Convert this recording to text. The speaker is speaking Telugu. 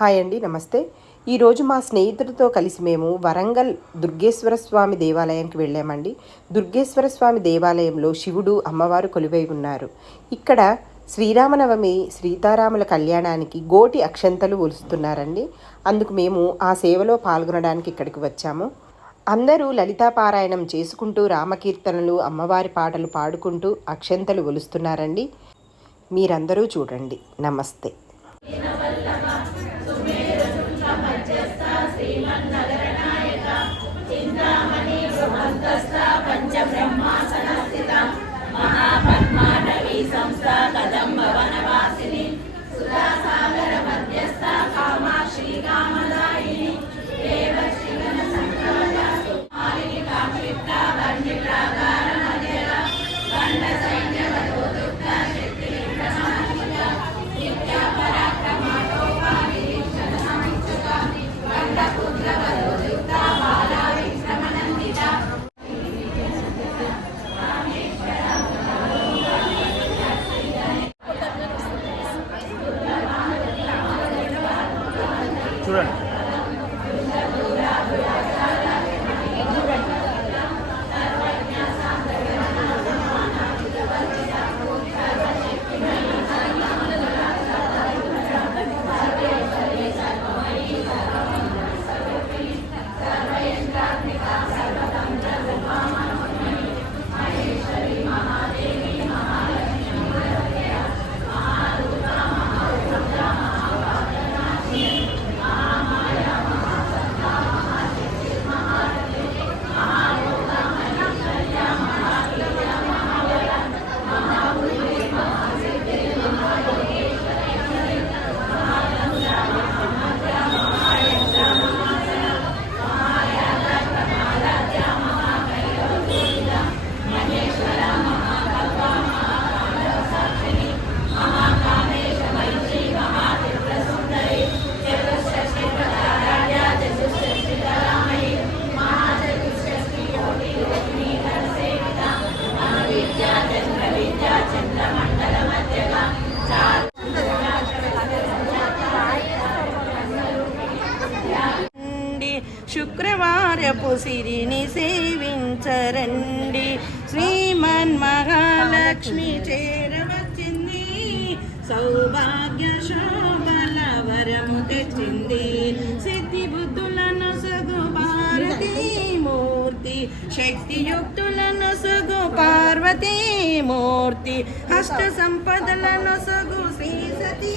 హాయ్ అండి నమస్తే. ఈరోజు మా స్నేహితులతో కలిసి మేము వరంగల్ దుర్గేశ్వర స్వామి దేవాలయానికి వెళ్ళామండి. దుర్గేశ్వర స్వామి దేవాలయంలో శివుడు అమ్మవారు కొలువై ఉన్నారు. ఇక్కడ శ్రీరామనవమి సీతారాముల కళ్యాణానికి గోటి అక్షంతలు ఒలుస్తున్నారండి. అందుకు మేము ఆ సేవలో పాల్గొనడానికి ఇక్కడికి వచ్చాము. అందరూ లలితాపారాయణం చేసుకుంటూ రామకీర్తనలు అమ్మవారి పాటలు పాడుకుంటూ అక్షంతలు ఒలుస్తున్నారండి. మీరందరూ చూడండి. నమస్తే. చూడండి Right. శుక్రవారపు సిరిని సేవించరండి. శ్రీమన్ మహాలక్ష్మి చేరవచ్చింది. సౌభాగ్య శోభల వరము తెచ్చింది. సిద్ధి బుద్ధులను సగు మూర్తి. శక్తియుక్తులను సగు పార్వతీ మూర్తి. హస్త సంపదలను సగు శ్రీ సతీ